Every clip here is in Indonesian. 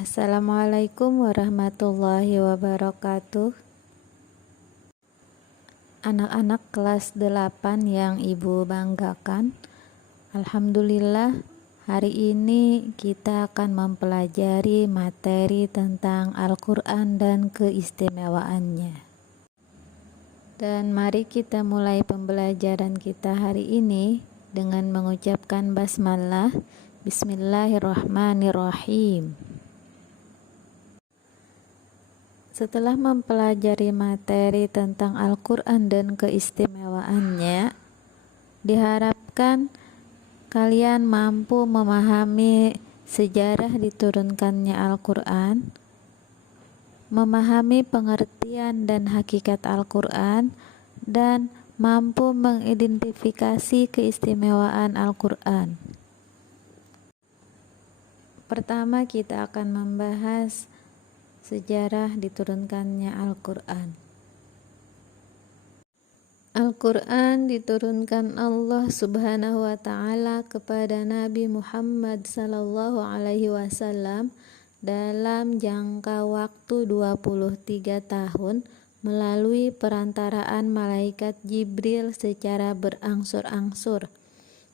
Assalamualaikum warahmatullahi wabarakatuh. Anak-anak kelas 8 yang Ibu banggakan, alhamdulillah hari ini kita akan mempelajari materi tentang Al-Quran dan keistimewaannya. Dan mari kita mulai pembelajaran kita hari ini dengan mengucapkan basmalah. Bismillahirrahmanirrahim. Setelah mempelajari materi tentang Al-Quran dan keistimewaannya, diharapkan kalian mampu memahami sejarah diturunkannya Al-Quran, memahami pengertian dan hakikat Al-Quran, dan mampu mengidentifikasi keistimewaan Al-Quran. Pertama, kita akan membahas sejarah diturunkannya Al-Quran. Al-Quran diturunkan Allah Subhanahu wa Ta'ala kepada Nabi Muhammad Sallallahu Alaihi Wasallam dalam jangka waktu 23 tahun melalui perantaraan malaikat Jibril secara berangsur-angsur.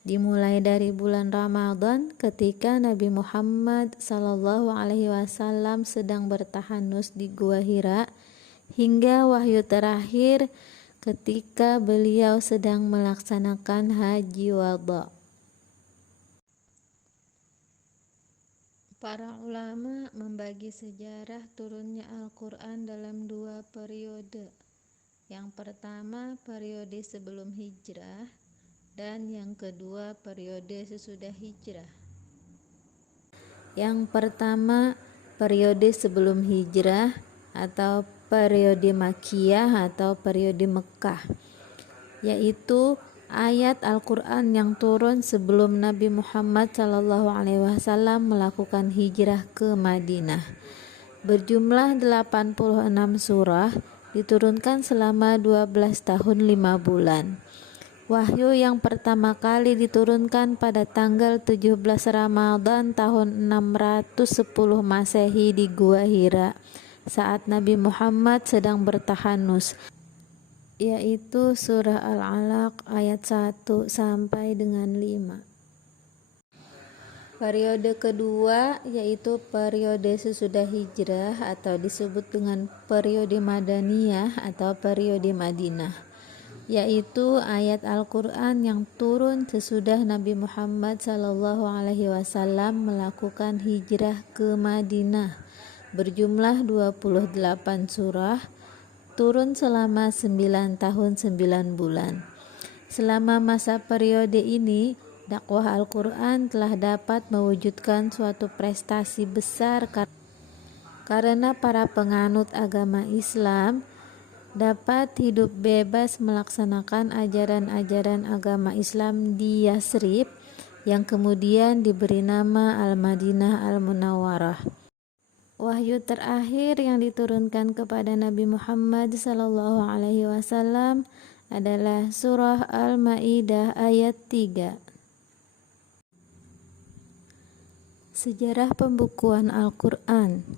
Dimulai dari bulan Ramadan ketika Nabi Muhammad Sallallahu Alaihi Wasallam sedang bertahanus di Gua Hira, hingga wahyu terakhir ketika beliau sedang melaksanakan haji wada. Para ulama membagi sejarah turunnya Al-Quran dalam dua periode. Yang pertama periode sebelum hijrah, dan yang kedua periode sesudah hijrah. Yang pertama periode sebelum hijrah atau periode Makkiyah atau periode Mekah, yaitu ayat Al-Quran yang turun sebelum Nabi Muhammad SAW melakukan hijrah ke Madinah. Berjumlah 86 surah, diturunkan selama 12 tahun 5 bulan. Wahyu yang pertama kali diturunkan pada tanggal 17 Ramadan tahun 610 Masehi di Gua Hira saat Nabi Muhammad sedang bertahanus, yaitu surah Al-Alaq ayat 1 sampai dengan 5. Periode kedua yaitu periode sesudah hijrah atau disebut dengan periode Madaniyah atau periode Madinah, yaitu ayat Al-Quran yang turun sesudah Nabi Muhammad SAW melakukan hijrah ke Madinah. Berjumlah 28 surah, turun selama 9 tahun 9 bulan. Selama masa periode ini, dakwah Al-Quran telah dapat mewujudkan suatu prestasi besar karena para penganut agama Islam dapat hidup bebas melaksanakan ajaran-ajaran agama Islam di Yasrib yang kemudian diberi nama Al-Madinah Al-Munawwarah. Wahyu terakhir yang diturunkan kepada Nabi Muhammad SAW adalah surah Al-Maidah ayat 3. Sejarah pembukuan Al-Quran.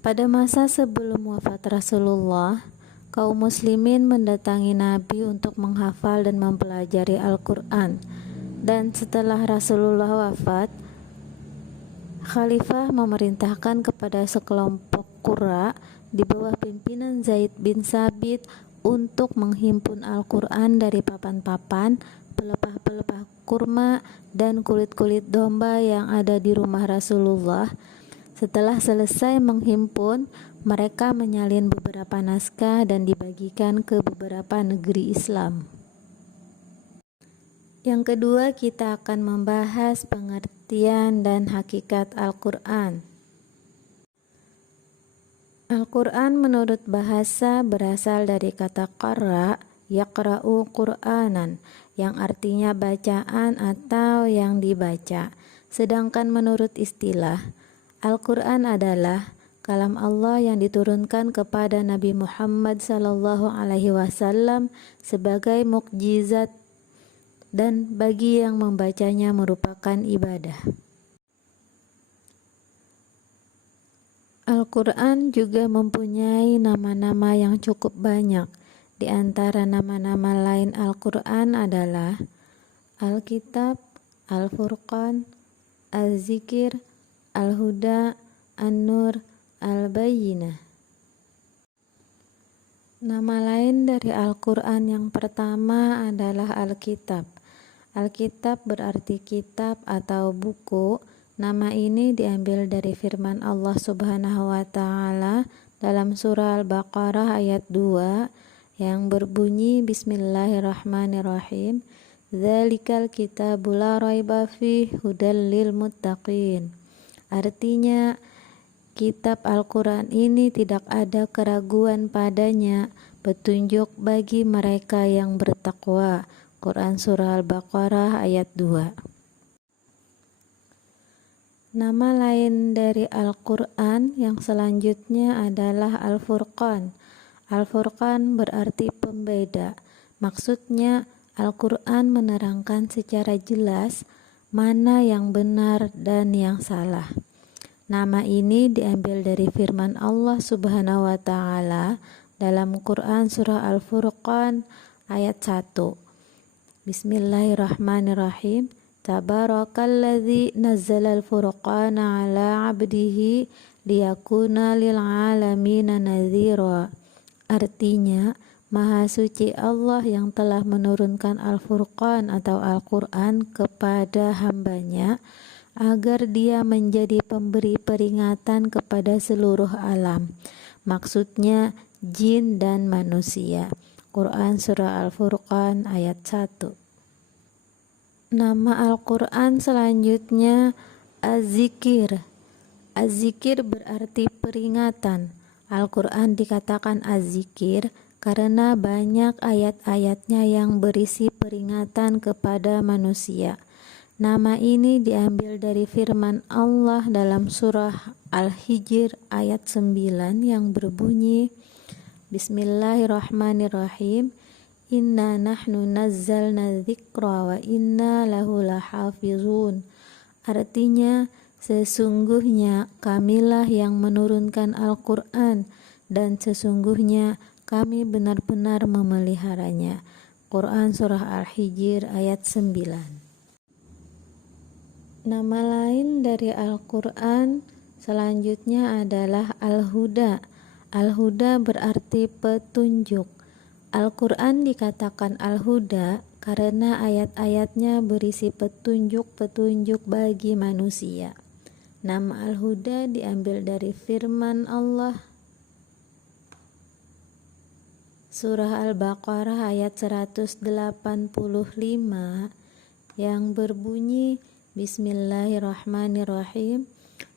Pada masa sebelum wafat Rasulullah, kaum muslimin mendatangi Nabi untuk menghafal dan mempelajari Al-Quran. Dan setelah Rasulullah wafat, Khalifah memerintahkan kepada sekelompok qurra di bawah pimpinan Zaid bin Sabit untuk menghimpun Al-Quran dari papan-papan, pelepah-pelepah kurma, dan kulit-kulit domba yang ada di rumah Rasulullah. Setelah selesai menghimpun, mereka menyalin beberapa naskah dan dibagikan ke beberapa negeri Islam. Yang kedua, kita akan membahas pengertian dan hakikat Al-Quran. Al-Quran menurut bahasa berasal dari kata qara, yaqra'u Qur'anan, yang artinya bacaan atau yang dibaca. Sedangkan menurut istilah, Al-Quran adalah kalam Allah yang diturunkan kepada Nabi Muhammad SAW sebagai mukjizat dan bagi yang membacanya merupakan ibadah. Al-Quran juga mempunyai nama-nama yang cukup banyak. Di antara nama-nama lain Al-Quran adalah Al-Kitab, Al-Furqan, Az-Zikir, Al-Huda, An-Nur, Al-Bayyinah. Nama lain dari Al-Quran yang pertama adalah Al-Kitab. Al-Kitab berarti kitab atau buku. Nama ini diambil dari firman Allah Subhanahu wa Ta'ala dalam surah Al-Baqarah ayat 2 yang berbunyi Bismillahirrahmanirrahim. Dzalikal kitabu la raiba fihi hudal lil muttaqin. Artinya, kitab Al-Quran ini tidak ada keraguan padanya, petunjuk bagi mereka yang bertakwa. Quran surah Al-Baqarah ayat 2. Nama lain dari Al-Quran yang selanjutnya adalah Al-Furqan. Al-Furqan berarti pembeda. Maksudnya, Al-Quran menerangkan secara jelas mana yang benar dan yang salah. Nama ini diambil dari firman Allah Subhanahu wa Ta'ala dalam Quran surah Al-Furqan ayat 1. Bismillahirrahmanirrahim. Tabarakalladzi nazzalal furqana ala 'abdihi liyakuna lil 'alamina nadhira. Artinya, Maha suci Allah yang telah menurunkan Al-Furqan atau Al-Quran kepada hambanya agar dia menjadi pemberi peringatan kepada seluruh alam. Maksudnya jin dan manusia. Quran surah Al-Furqan ayat 1. Nama Al-Quran selanjutnya Az-Zikir. Az-Zikir berarti peringatan. Al-Quran dikatakan Az-Zikir karena banyak ayat-ayatnya yang berisi peringatan kepada manusia. Nama ini diambil dari firman Allah dalam surah Al-Hijr ayat 9 yang berbunyi Bismillahirrahmanirrahim. Inna nahnu nazzalna dzikra wa inna lahu lahafizun. Artinya, sesungguhnya kamilah yang menurunkan Al-Quran dan sesungguhnya kami benar-benar memeliharanya. Quran surah Al-Hijr ayat 9. Nama lain dari Al-Quran selanjutnya adalah Al-Huda. Al-Huda berarti petunjuk. Al-Quran dikatakan Al-Huda karena ayat-ayatnya berisi petunjuk-petunjuk bagi manusia. Nama Al-Huda diambil dari firman Allah Surah Al-Baqarah ayat 185 yang berbunyi Bismillahirrahmanirrahim.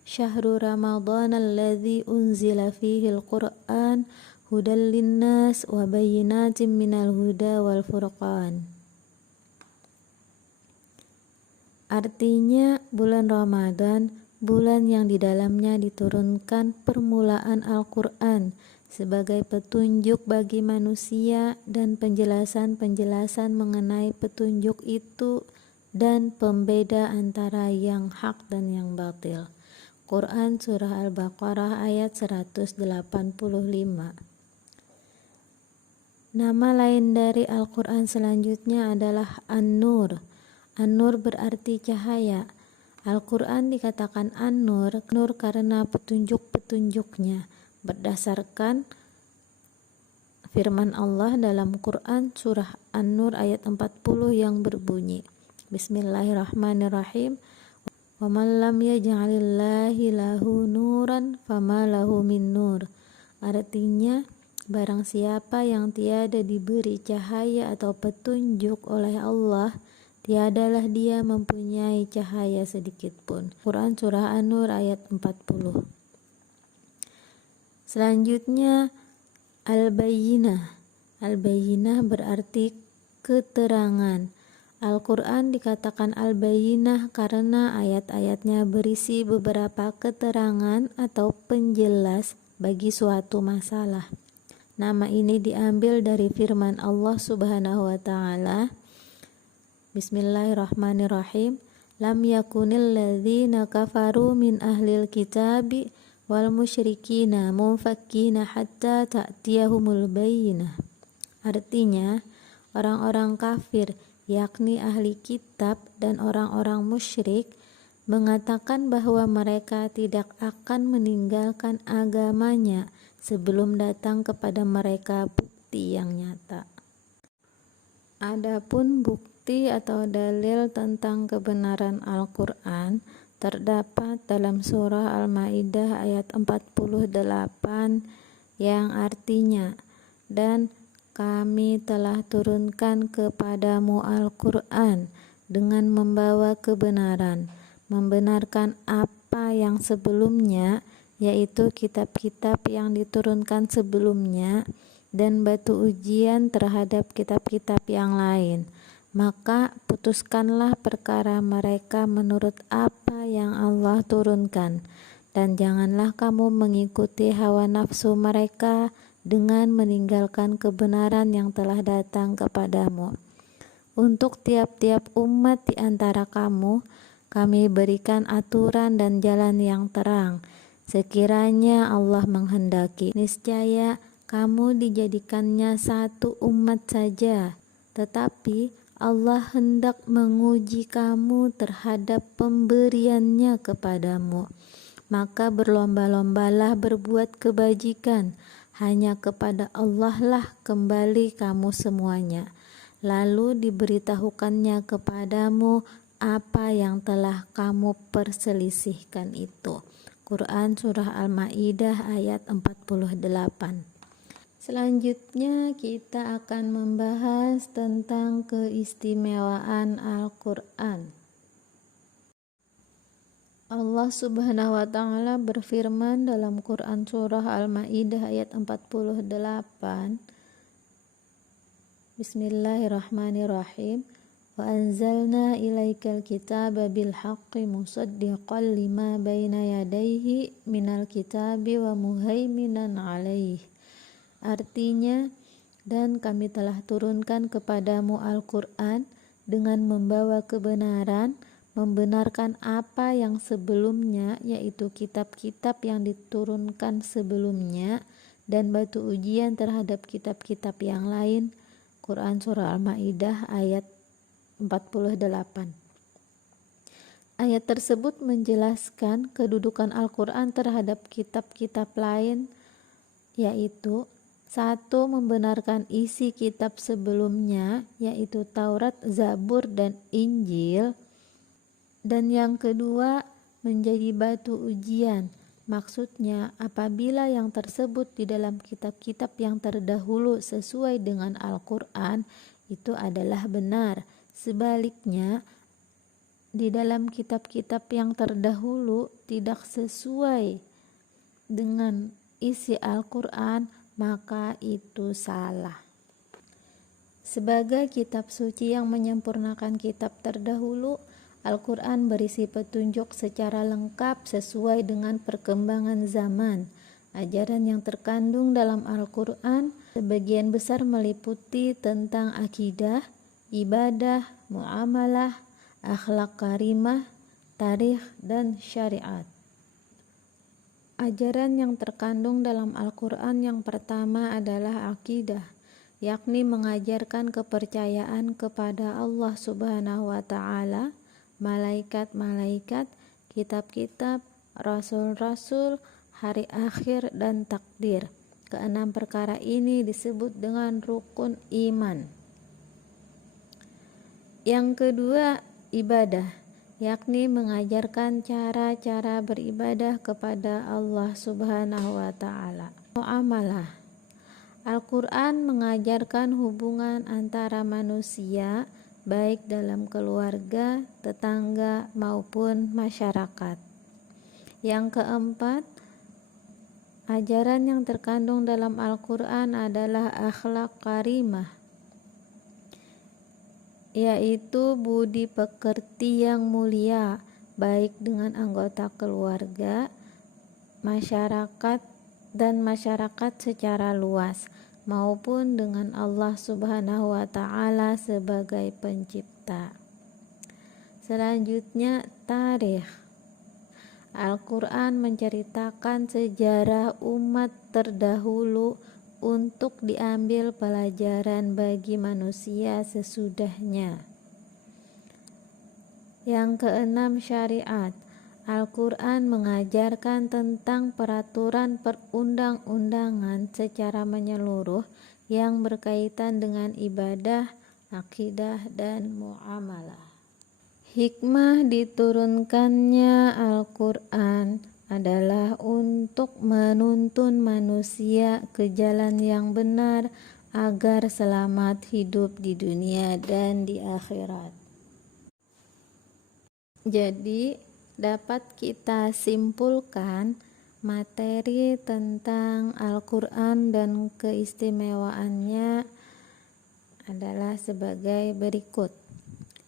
Syahrul Ramadhan alladzi unzila fihi al-Qur'an hudal linnas wa bayyinatin minal huda wal furqan. Artinya bulan Ramadan, bulan yang di dalamnya diturunkan permulaan Al-Quran sebagai petunjuk bagi manusia dan penjelasan-penjelasan mengenai petunjuk itu dan pembeda antara yang hak dan yang batil. Quran surah Al-Baqarah ayat 185. Nama lain dari Al-Quran selanjutnya adalah An-Nur. An-Nur berarti cahaya. Al-Quran dikatakan An-Nur karena petunjuk-petunjuknya berdasarkan firman Allah dalam Quran surah An-Nur ayat 40 yang berbunyi Bismillahirrahmanirrahim. Wa man lam yaj'alillahi lahu nuran fama lahu min nur. Artinya, barang siapa yang tiada diberi cahaya atau petunjuk oleh Allah, tiadalah dia mempunyai cahaya sedikit pun. Quran surah An-Nur ayat 40. Selanjutnya Al-Bayyinah. Al-Bayyinah berarti keterangan. Al-Quran dikatakan Al-Bayyinah karena ayat-ayatnya berisi beberapa keterangan atau penjelas bagi suatu masalah. Nama ini diambil dari firman Allah Subhanahu wa Ta'ala. Bismillahirrahmanirrahim. Lam yakunil ladzina kafaru min ahlil kitabi wal musyrikina munfakkina hatta ta'tiyahumul bayyinah. Artinya, orang-orang kafir, yakni ahli kitab dan orang-orang musyrik, mengatakan bahwa mereka tidak akan meninggalkan agamanya sebelum datang kepada mereka bukti yang nyata. Adapun bukti atau dalil tentang kebenaran Al-Quran terdapat dalam surah Al-Maidah ayat 48 yang artinya, dan kami telah turunkan kepadamu Al-Quran dengan membawa kebenaran, membenarkan apa yang sebelumnya, yaitu kitab-kitab yang diturunkan sebelumnya, dan batu ujian terhadap kitab-kitab yang lain. Maka putuskanlah perkara mereka menurut apa yang Allah turunkan, dan janganlah kamu mengikuti hawa nafsu mereka dengan meninggalkan kebenaran yang telah datang kepadamu. Untuk tiap-tiap umat di antara kamu, kami berikan aturan dan jalan yang terang. Sekiranya Allah menghendaki, niscaya kamu dijadikannya satu umat saja, tetapi Allah hendak menguji kamu terhadap pemberiannya kepadamu. Maka berlomba-lombalah berbuat kebajikan, hanya kepada Allah lah kembali kamu semuanya. Lalu diberitahukannya kepadamu apa yang telah kamu perselisihkan itu. Quran Surah Al-Maidah ayat 48. Selanjutnya kita akan membahas tentang keistimewaan Al-Quran. Allah Subhanahu wa Ta'ala berfirman dalam Quran Surah Al-Maidah ayat 48. Bismillahirrahmanirrahim. Wa anzalna ilaikal kitaba bil haqqi musaddiqan lima baina yadayhi minal kitabi wa muhaiminan alaihi. Artinya, dan kami telah turunkan kepadamu Al-Quran dengan membawa kebenaran, membenarkan apa yang sebelumnya, yaitu kitab-kitab yang diturunkan sebelumnya, dan batu ujian terhadap kitab-kitab yang lain. Quran Surah Al-Maidah ayat 48. Ayat tersebut menjelaskan kedudukan Al-Quran terhadap kitab-kitab lain, yaitu: 1. Membenarkan isi kitab sebelumnya, yaitu Taurat, Zabur, dan Injil. Dan yang kedua, menjadi batu ujian. Maksudnya, apabila yang tersebut di dalam kitab-kitab yang terdahulu sesuai dengan Al-Quran, itu adalah benar. Sebaliknya, di dalam kitab-kitab yang terdahulu tidak sesuai dengan isi Al-Quran, maka itu salah. Sebagai kitab suci yang menyempurnakan kitab terdahulu, Al-Quran berisi petunjuk secara lengkap sesuai dengan perkembangan zaman. Ajaran yang terkandung dalam Al-Quran sebagian besar meliputi tentang akidah, ibadah, muamalah, akhlak karimah, tarikh, dan syariat. Ajaran yang terkandung dalam Al-Quran yang pertama adalah akidah, yakni mengajarkan kepercayaan kepada Allah Subhanahu wa Ta'ala, malaikat-malaikat, kitab-kitab, rasul-rasul, hari akhir, dan takdir. Keenam perkara ini disebut dengan rukun iman. Yang kedua, ibadah, yakni mengajarkan cara-cara beribadah kepada Allah Subhanahu wa Ta'ala. Muamalah, Al-Quran mengajarkan hubungan antara manusia, baik dalam keluarga, tetangga, maupun masyarakat. Yang keempat, ajaran yang terkandung dalam Al-Quran adalah akhlak karimah, yaitu budi pekerti yang mulia, baik dengan anggota keluarga, masyarakat, dan masyarakat secara luas, maupun dengan Allah Subhanahu wa Ta'ala sebagai pencipta. Selanjutnya, tarikh. Al-Quran menceritakan sejarah umat terdahulu untuk diambil pelajaran bagi manusia sesudahnya. Yang keenam, syariat. Al-Quran mengajarkan tentang peraturan perundang-undangan secara menyeluruh yang berkaitan dengan ibadah, akidah, dan muamalah. Hikmah diturunkannya Al-Quran adalah untuk menuntun manusia ke jalan yang benar agar selamat hidup di dunia dan di akhirat. Jadi, dapat kita simpulkan materi tentang Al-Quran dan keistimewaannya adalah sebagai berikut.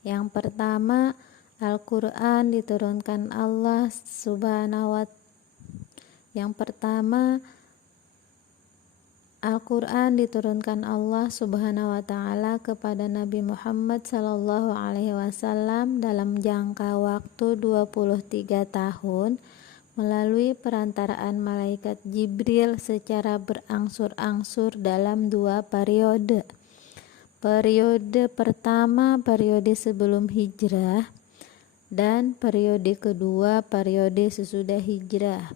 Yang pertama, Al-Quran diturunkan Allah Subhanahu wa Ta'ala kepada Nabi Muhammad sallallahu alaihi wasallam dalam jangka waktu 23 tahun melalui perantaraan malaikat Jibril secara berangsur-angsur dalam 2 periode. Periode pertama periode sebelum hijrah dan periode kedua periode sesudah hijrah.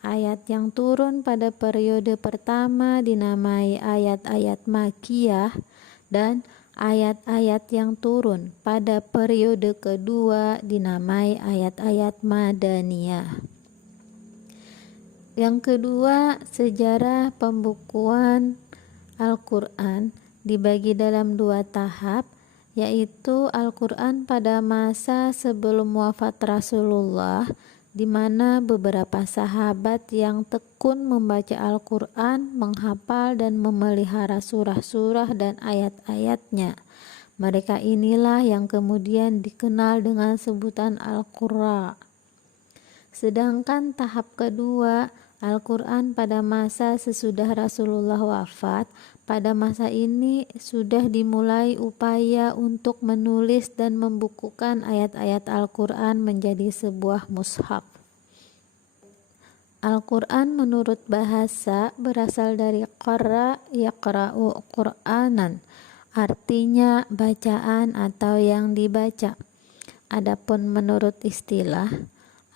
Ayat yang turun pada periode pertama dinamai ayat-ayat Makkiyah dan ayat-ayat yang turun pada periode kedua dinamai ayat-ayat Madaniyah. Yang kedua, sejarah pembukuan Al-Quran dibagi dalam 2 tahap, yaitu Al-Quran pada masa sebelum wafat Rasulullah, di mana beberapa sahabat yang tekun membaca Al-Quran, menghafal dan memelihara surah-surah dan ayat-ayatnya. Mereka inilah yang kemudian dikenal dengan sebutan Al-Qurra. Sedangkan tahap kedua, Al-Quran pada masa sesudah Rasulullah wafat. Pada masa ini sudah dimulai upaya untuk menulis dan membukukan ayat-ayat Al-Quran menjadi sebuah mushaf. Al-Quran menurut bahasa berasal dari qara yaqra'u Qur'anan, artinya bacaan atau yang dibaca. Adapun menurut istilah,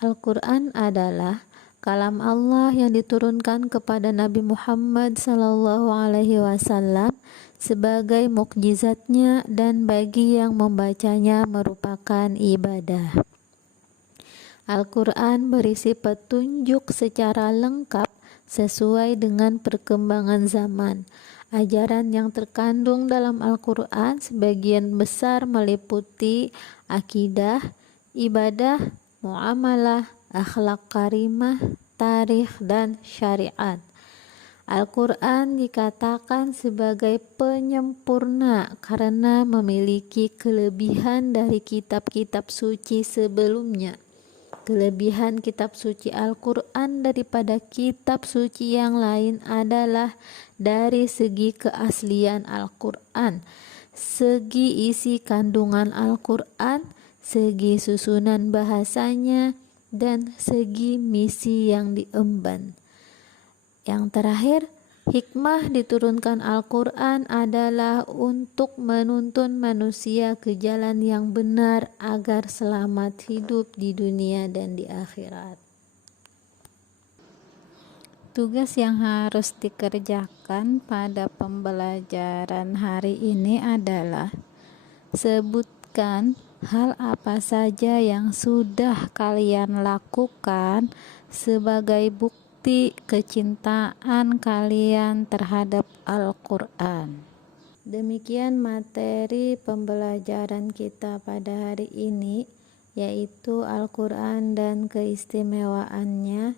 Al-Quran adalah kalam Allah yang diturunkan kepada Nabi Muhammad sallallahu alaihi wasallam sebagai mukjizatnya dan bagi yang membacanya merupakan ibadah. Al-Quran berisi petunjuk secara lengkap sesuai dengan perkembangan zaman. Ajaran yang terkandung dalam Al-Quran sebagian besar meliputi akidah, ibadah, muamalah, akhlak karimah, tarikh, dan syariat. Al-Quran dikatakan sebagai penyempurna karena memiliki kelebihan dari kitab-kitab suci sebelumnya. Kelebihan kitab suci Al-Quran daripada kitab suci yang lain adalah dari segi keaslian Al-Quran, segi isi kandungan Al-Quran, segi susunan bahasanya, dan segi misi yang diemban. Yang terakhir, hikmah diturunkan Al-Quran adalah untuk menuntun manusia ke jalan yang benar agar selamat hidup di dunia dan di akhirat. Tugas yang harus dikerjakan pada pembelajaran hari ini adalah sebutkan hal apa saja yang sudah kalian lakukan sebagai bukti kecintaan kalian terhadap Al-Quran. Demikian materi pembelajaran kita pada hari ini, yaitu Al-Quran dan keistimewaannya.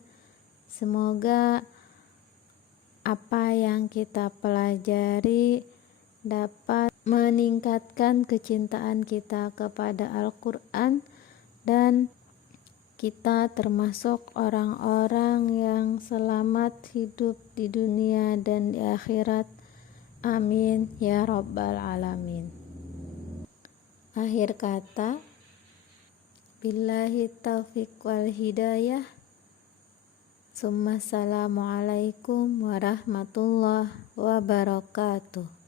Semoga apa yang kita pelajari dapat meningkatkan kecintaan kita kepada Al-Quran dan kita termasuk orang-orang yang selamat hidup di dunia dan di akhirat. Amin ya rabbal alamin. Akhir kata, Billahi taufiq wal hidayah. Assalamualaikum warahmatullahi wabarakatuh.